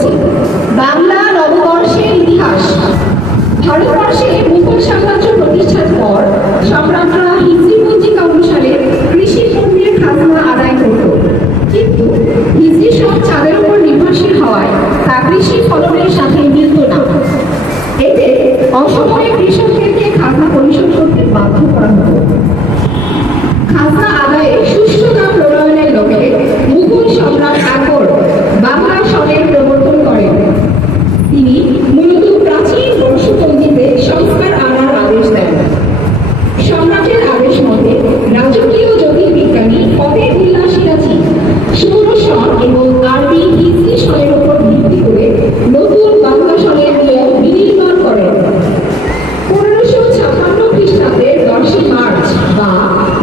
করছি। বাংলা নববর্ষের ইতিহাস। ভারতবর্ষে মুঘল সাম্রাজ্য প্রতিষ্ঠার পর সম্রাটরা হিজরি পঞ্জিকা অনুসারে কৃষি পণ্যের খাজনা আদায় করত, কিন্তু হিজরি সব চাঁদের উপর নির্ভরশীল হওয়ায় তা কৃষি ফলনের সাথে মিলত না। এতে অসময়ে কৃষকদেরকে খাজনা পরিশোধ করতে বাধ্য করা হতো। খাজনা আদায়ে সুষ্ঠু দাম প্রণয়নের লক্ষ্যে মুঘল সম্রাট আকবর বাংলা সনের প্রবর্তন করেন। তিনি মূলত প্রাচীন বর্ষপঞ্জিতে সংস্কার আনার আদেশ দেন। সম্রাটের আদেশ মতে রাজকীয় জ্যোতির্বিজ্ঞানী ফতেহ উল্লাহ সিরাজি সৌর সন এবং আরবি হিজরি সনের উপর ভিত্তি করে নতুন বাংলা সনের নিয়ম বিনির্মাণ করেন। 1556 খ্রিস্টাব্দের 10 মার্চ বা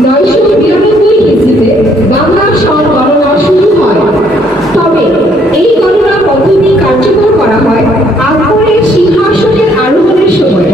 992 হিজরিতে বাংলা সন গণনা শুরু হয়। তবে এই গণনা পদ্ধতি কার্যকর করা হয় আকবরের সিংহাসনের আরোহণের সময়।